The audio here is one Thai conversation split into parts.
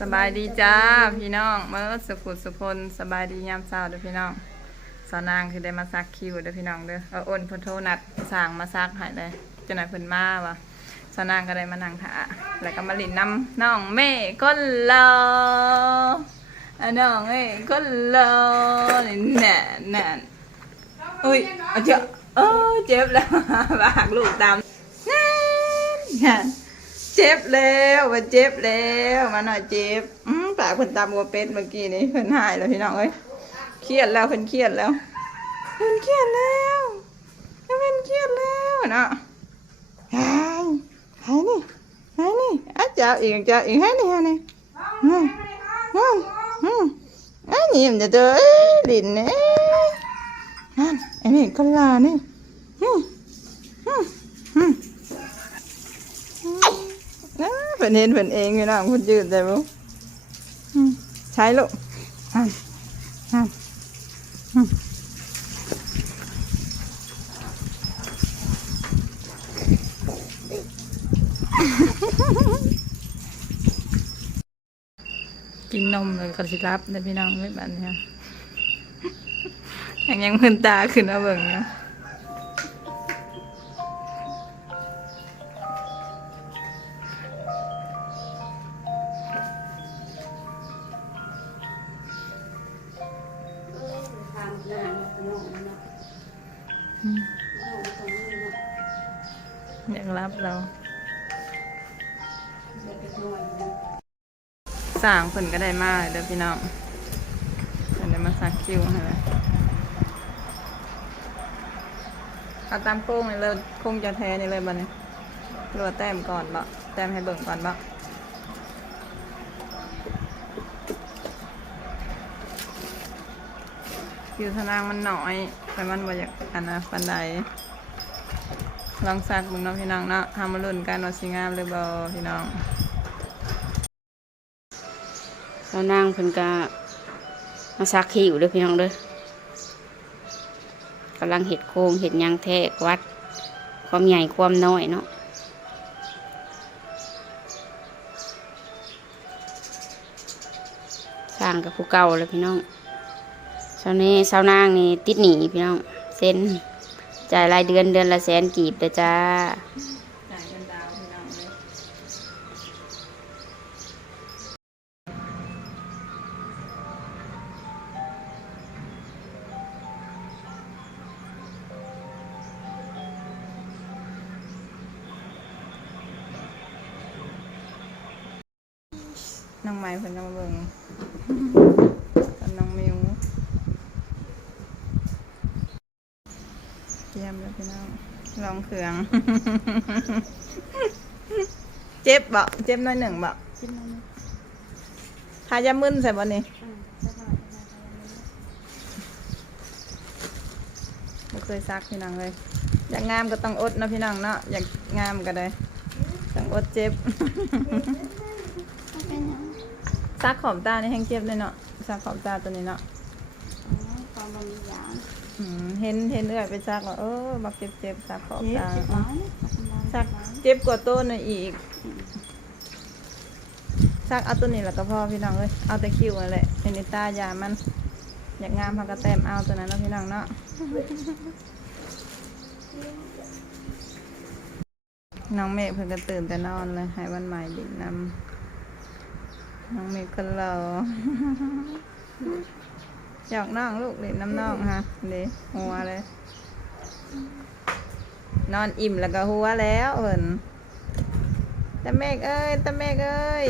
สบายดีจ้าพี่น้องเมื่อสุขุสุพลสบายดียามเช้าเด้อพี่น้องสาวนางคือได้มาซักคิวเด้อพี่น้องเด้อเอาอ้นพนโทรนัดสั่งมาซักให้เลยจังไหนเพิ่นมาวะสาวนางก็ได้มานั่งท่าแล้วก็มาหลินน้ำน้องเม่ก้นรออะน้องเม่ก้นรอนี่แน่แน่อุ้ยเจ้าโอ้เจ็บแล้วบากลูกตามแน่แน่ เจ็บแล้วมันเจ็บแล้วมาหน่อยเจ็บอืมปากเพิ่นตามวัวเป็ดเมื่อกี้นี้เพิ่นหายแล้วพี่น้องเอ้ยเครียดแล้วเพิ่นเครียดแล้วเพิ่นเครียดแล้วเพิ่นเครียดแล้วเนาะหายหายนี่หายนี่อะเจ้าอีกเจ้าอีกให้นี่ให้นี่อืมอืมอืมอ้นี่มันจะเจอเอ้ยลิ้นเนี่ยนั่นไอ้นี่ก็ลานี่อืมอืมอืม นะ เพิ่นเห็นเพิ่นเองพี่น้องเพิ่นยืดได้บ่อืมใช้ลูกอะอะอืมกินนมเลยก็สิรับนะพี่น้องไม่บันเนี่ยยังยังมึนตาขึ้นมาเบิ่งเนาะ อยากรับเราสั่งเพิ่นก็ได้มาเลยเด้อพี่น้องเพิ่นได้มาสักคิวให้เลยเอาตามโค้งนี่เลยโค้งจะแท้นี่เลยบัดนี้รัวแต้มก่อนบ่แต้มให้เบิ่งก่อนบ่ คิวทนางมันน้อย แต่มันบ่อยากอันนะปันใดลองซักเบึงเน้องพี่น้องเนาะทำมาลุ้นกันว่าสิงามหรือบ่พี่น้องแล้วนางเพิ่นก็มาซักขี้อยู่เด้อพี่น้องเด้อกำลังเห็ดโครงเห็ดยางแทกวัด ความใหญ่ความน้อยเนาะสร้างกับผู้เก่าเลยพี่น้องาวนี้ชาวนางนี่ติดหนีพี่น้องเซ็นจ่ายรายเดือนเดือนละแสนกีบเด้อจ้าจ่ายกันดาวพี่น้องเลยน้องไม้เพิ่นก็มาเบิ่งกับน้องมิวเยี่ยมเลย พี่น้องลองเครื่อง เจ็บบ่เจ็บน้อยหนึ่งบ่ทายามึนใส่บ่นี่บ่เคยซักพี่น้องเลย อยากงามก็ต้องอดนะพี่น้องเนาะอยากงามก็ได้ต้องอดเจ็บซักขอบตานี่แห้งเจ็บเลยเนาะซักขอบตาตัวนี้เนาะ ความบางอย่างอืมเห็นเห็นเอื้อยไปซักว่าเออบักเจ็บเจ็บซักขอบตาซักเจ็บกว่าตัวน่ะอีกซักเอาตัวนี้แหละก็พอพี่น้องเอ้ยเอาแต่คิวนั่นแหละเห็นในตายามัน อยากงามพักกระแตมเอาตัวนั้นเนาะพี่น้องเนาะน้องเมฆเพิ่งก็ตื่นแต่นอนเลยให้วันใหม่ดินนำน้องเมฆคนรอ หยอกน้องลูกเล่นน้ำน้องฮะเดี๋ยหัวเลย นอนอิ่มแล้วก็หัวแล้วเหินตะเมกเอ้ยตะเมกเอ้ย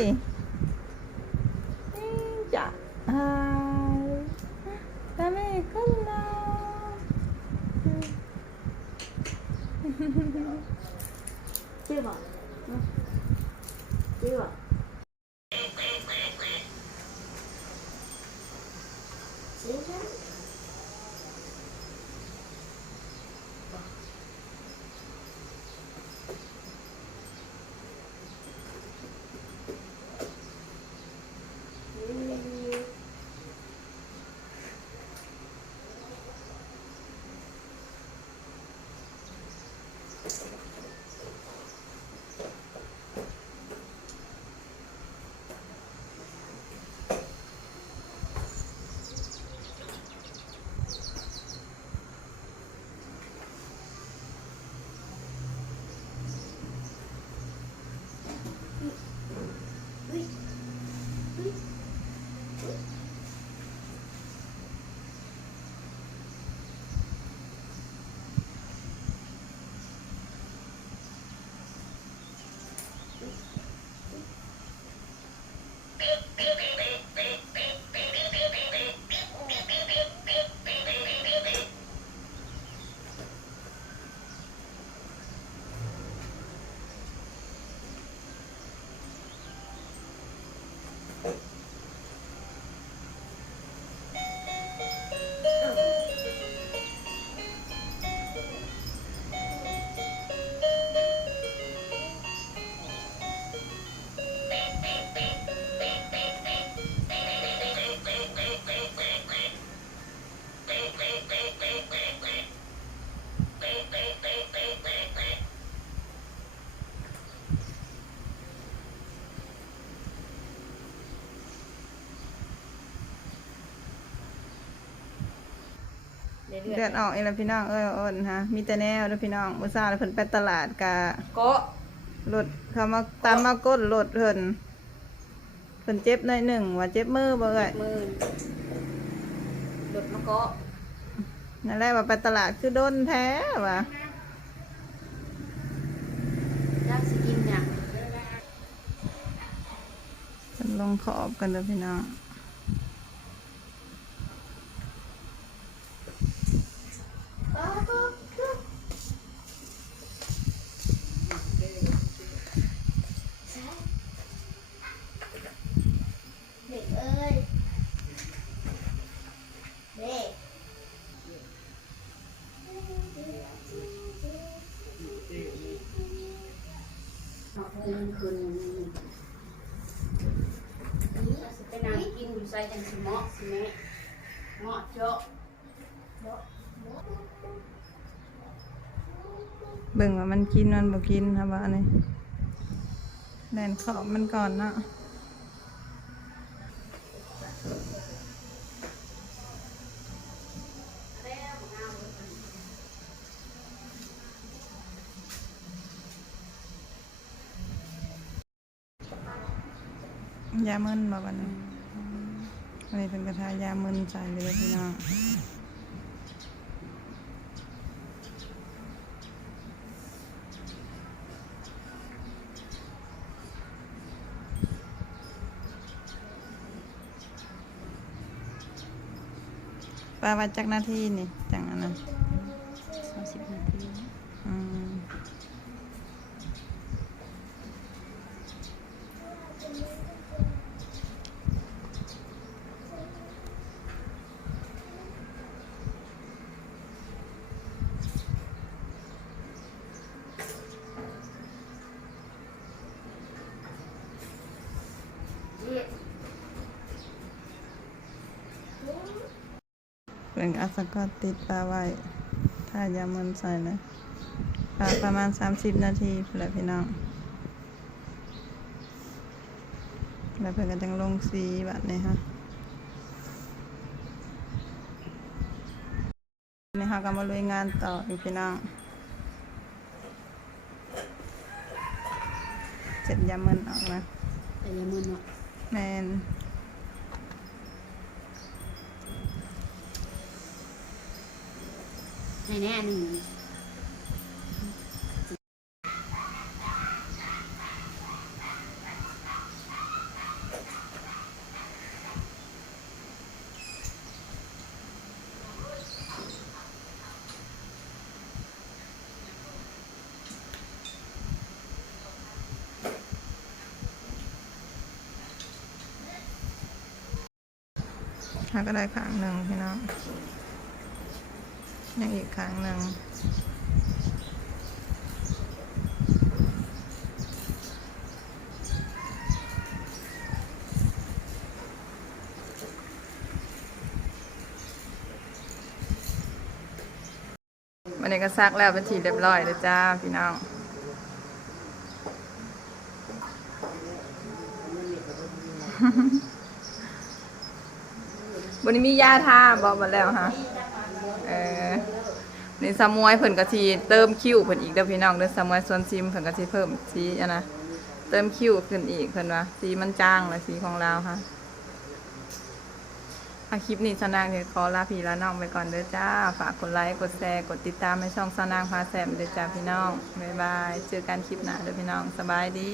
เรื่เดืออยดออกเองแล้วพี่น้องเอ้ยอ้นฮะมีแต่แนวเด้อพี่น้องมื้อเช้าเพิ่นไปตลาดกะๆก็รถเขามาตามมาก้นรถเพิ่นเพิ่นเจ็บหน่อยหนึ่งว่าเจ็บมือบ่เอ้ยมือหลุดมาก็นั่นแหละว่าไปตลาดคือโดนแท้ว่ะยากสิกินเนี่ยเพิ่นลงขอบกันเด้อพี่น้อง เด็กเอ้ยเด็ก คืนคืนสิไปนั่งกินอยู่ใส่จังสิเหมาะสิแม่เหมาะเจาะเบิ่งว่ามันกินมันบ่กินครับว่าอันนี้แดนขอบมันก่อนเนาะ ยามึนบ่บัดนี้อันนี้เป็นกระทายามึนใส่เลยพี่น้องปลาวัดจักหน้าที่นี่จังอันนั้น สามสิบนาที อืม เป็นอัสกอตติดปลาไว้ถ้ายามันใส่นะปลาประมาณสามสิบนาทีพอแหละพี่น้อง แล้วเพื่อนก็จังลงสีแบบนี้ฮะนี่ค่ะก็มาลุยงานต่ออีกพี่น้องเจ็ดยามันออกนะแต่อยังมือเนาะแมน ให้แน่หนึ่งถ้าก็ได้ข้างหนึ่งพี่น้อง ยังอีกขางหนึ่งวันนี้ก็ซักแล้วเป็นทีเรียบร้อยเลยจ้าพี่น้องวันนี้มียาทาบอกมาแล้วฮะ นี่สมวยเพิ่นก็สิเติมคิ้วเพิ่นอีกเด้อพี่น้องเด้อสมวยส่วนซิมเพิ่นก็สิเพิ่มสีอะนะเติมคิ้วขึ้นอีกเพิ่นว่าสีมันจางและสีของเราค่ะอาคลิปนี้สนางเดี๋ยวขอลาพี่ลาน้องไปก่อนเด้อจ้า ฝากกดไลค์ กดแชร์ กดติดตามในช่องสนางพาแซมเด้อจ้าพี่น้อง บ๊ายบาย เจอกันคลิปหน้าเด้อพี่น้อง สบายดี